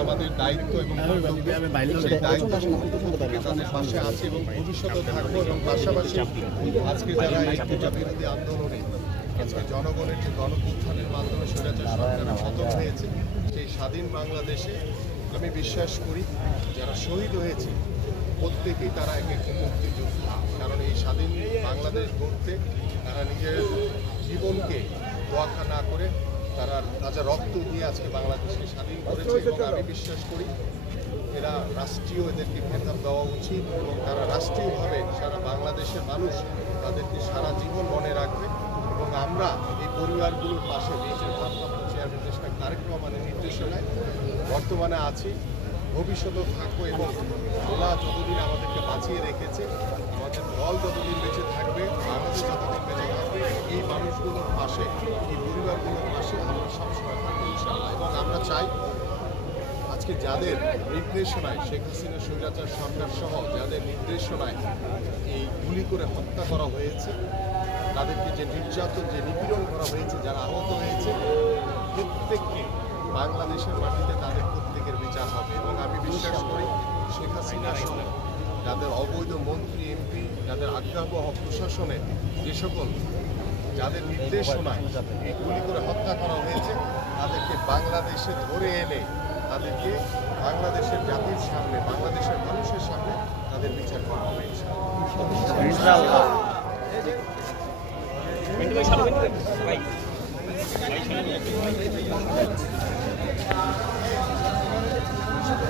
আমাদের দায়িত্ব এবং তাদের পাশে এবং পাশাপাশি আজকে যারা বিরোধী জনগণের যে গণপুত্থানের মাধ্যমে স্বৈরাচার সরকারের পতন হয়েছে সেই স্বাধীন বাংলাদেশে আমি বিশ্বাস করি যারা শহীদ হয়েছে প্রত্যেকেই তারা এক একটি মুক্তিযোদ্ধা। কারণ এই স্বাধীন বাংলাদেশ গড়তে তারা নিজের জীবনকে তোয়াক্কা না করে তারা তাজা রক্ত দিয়ে আজকে বাংলাদেশকে স্বাধীন করেছে এবং আমি বিশ্বাস করি এরা রাষ্ট্রীয় এদেরকে খেতাব দেওয়া উচিত এবং তারা রাষ্ট্রীয়ভাবে সারা বাংলাদেশের মানুষ তাদেরকে সারা জীবন মনে রাখবে এবং আমরা এই পরিবারগুলোর পাশে দেশের ভারপ্রাপ্ত চেয়ারম্যান দেশটা তারেক রহমানের নির্দেশনায় বর্তমানে আছি। ভবিষ্যতেও থাকব এবং আল্লাহ যতদিন আমাদেরকে বাঁচিয়ে রেখেছে, আমাদের দল যতদিন বেঁচে থাকবে বাংলাদেশ যতদিন বেঁচে থাকবে, এই মানুষগুলোর পাশে, এই পরিবারগুলোর পাশে আমরা সবসময় থাকব ইনশাআল্লাহ। এবং আমরা চাই আজকে যাদের নির্দেশনায় শেখ হাসিনা স্বৈরাচার সরকার সহ যাদের নির্দেশনায় এই গুলি করে হত্যা করা হয়েছে, তাদেরকে যে নির্যাতন, যে নিপীড়ন করা হয়েছে, যারা আহত হয়েছে, প্রত্যেককে বাংলাদেশের মাটিতে তাদের এটা হবে এবং আমি বিশ্বাস করি শেখ হাসিনা সহ যাদের অবৈধ মন্ত্রী এমপি যাদের আজ্ঞাবহ প্রশাসনে যে সকল যাদের নির্দেশনায় এই গুলি করে হত্যা করা হয়েছে তাদেরকে বাংলাদেশে ধরে এনে তাদেরকে বাংলাদেশের জাতির সামনে বাংলাদেশের মানুষের সামনে তাদের বিচার করা হয়েছে